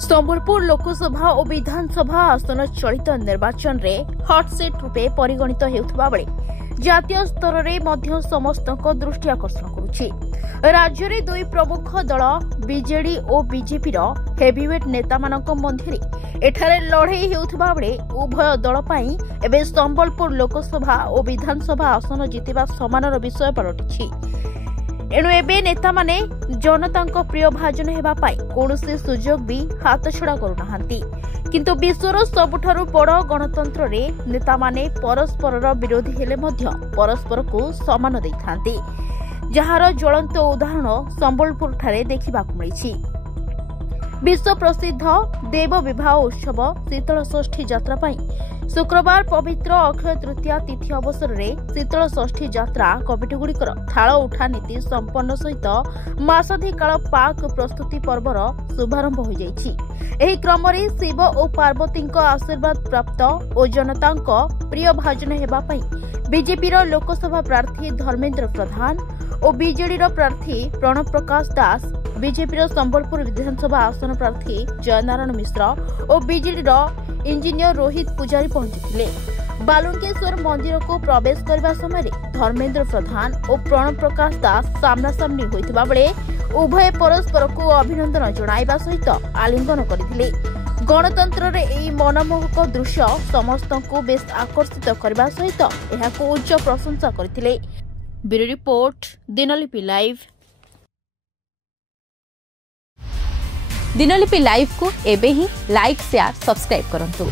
संबलपुर लोकसभा और विधानसभा आसन चलित निर्वाचन रे हॉट सीट रूपे परिगणित हेउथबा बेले जातीय स्तर रे मध्य समस्त दृष्टि आकर्षण करुछि। राज्य रे दुई प्रमुख दल बीजेडी और बीजेपी रो हेवीवेट नेता मानक मध्यरे एठारे लड़ाई हेउथबा बेले उभय दल पई एबे संबलपुर लोकसभा और विधानसभा आसन जितिबा समानर विषय पलटिछि। एणु एबे नेता माने जनता प्रिय भाजन हेबा पाई कौनसी सुजोग भी हाथ छड़ा करुनाहांती। किंतु विश्वर सबुठारु बड़ गणतंत्र रे नेता माने परस्पर विरोधी हेले मध्य परस्पर को सम्मान देइथांती, जहार ज्वलंत उदाहरण संबलपुर ठारे देखिबाकु मिलिछि। विश्व प्रसिद्ध देव विवाह उत्सव शीतल षष्ठी यात्रा पाई शुक्रवार पवित्र अक्षय तृतीया तिथि अवसर में शीतल षष्ठी यात्रा कमिटीगुड़िकर थाल उठा नीति संपन्न सहित मासाधी काल पाक प्रस्तुति पर्वर शुभारंभ हो जाइछि। एही क्रम रे शिव और पार्वती आशीर्वाद प्राप्त और जनता प्रिय भाजन हेबा पाई बीजेपी लोकसभा प्रार्थी धर्मेन्द्र प्रधान और बीजेडी प्रार्थी प्रणव प्रकाश दास, बीजेपी संबलपुर विधानसभा आसन प्रार्थी जयनारायण मिश्र और बीजेडी इंजीनियर रोहित पुजारी पहुंचते। बालुंकेश्वर मंदिर को प्रवेश करने समय धर्मेन्द्र प्रधान और प्रणव प्रकाश दास सामना सामनी होता बेले उभय परस्पर को अभिनंदन जणाइबा सहित आलिंगन करथिले। गणतंत्र रे एई मनमोहक दृश्य समस्त को बेस आकर्षित करने सहित एहाको उच्च प्रशंसा करथिले। Bureau report, Dinalipi live. Dinalipi live को एबे ही लाइक, शेयर, सब्सक्राइब करंतु।